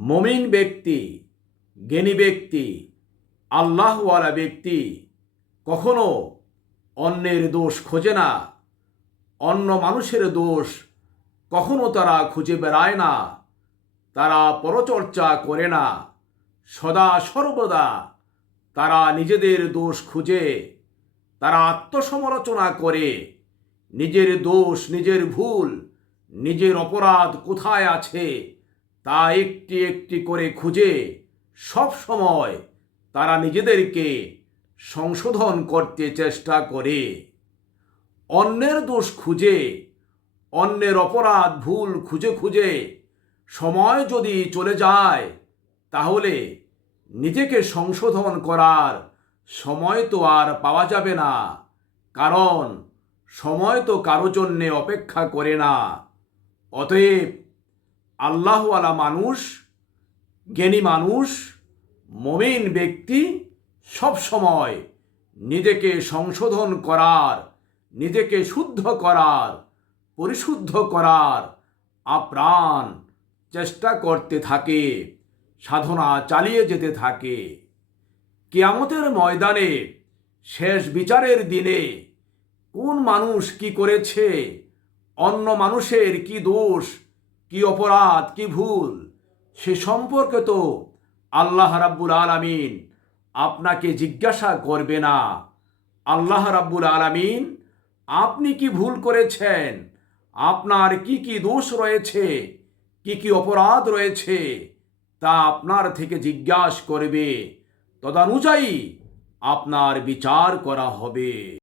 মুমিন ব্যক্তি, জ্ঞানী ব্যক্তি, আল্লাহওয়ালা ব্যক্তি কখনো অন্যের দোষ খোঁজে না, অন্য মানুষের দোষ কখনো তারা খুঁজে বেড়ায় না, তারা পরচর্চা করে না। সদা সর্বদা তারা নিজেদের দোষ খুঁজে, তারা আত্মসমালোচনা করে, নিজের দোষ, নিজের ভুল, নিজের অপরাধ কোথায় আছে তা একটি একটি করে খুঁজে সব সময় তারা নিজেদেরকে সংশোধন করতে চেষ্টা করে। অন্যের দোষ খুঁজে, অন্যের অপরাধ ভুল খুঁজে খুঁজে সময় যদি চলে যায়, তাহলে নিজেকে সংশোধন করার সময় তো আর পাওয়া যাবে না, কারণ সময় তো কারো জন্যে অপেক্ষা করে না। অতএব আল্লাহওয়ালা মানুষ, জ্ঞানী মানুষ, মুমিন ব্যক্তি সব সময় নিজেকে সংশোধন করার, নিজেকে শুদ্ধ করার, পরিশুদ্ধ করার আপ্রাণ চেষ্টা করতে থাকে, সাধনা চালিয়ে যেতে থাকে। কিয়ামতের ময়দানে, শেষ বিচারের দিনে কোন মানুষ কি করেছে, অন্য মানুষের কি দোষ, কি অপরাধ, কি ভুল, সে সম্পর্কে তো আল্লাহ রাব্বুল আলামিন আপনাকে জিজ্ঞাসা করবে না। আল্লাহ রাব্বুল আলামিন আপনি কি ভুল করেছেন, আপনার কি কি দোষ রয়েছে, কি কি অপরাধ রয়েছে, তা আপনার থেকে জিজ্ঞাসা করবে। তদনুযায়ী আপনার বিচার করা হবে।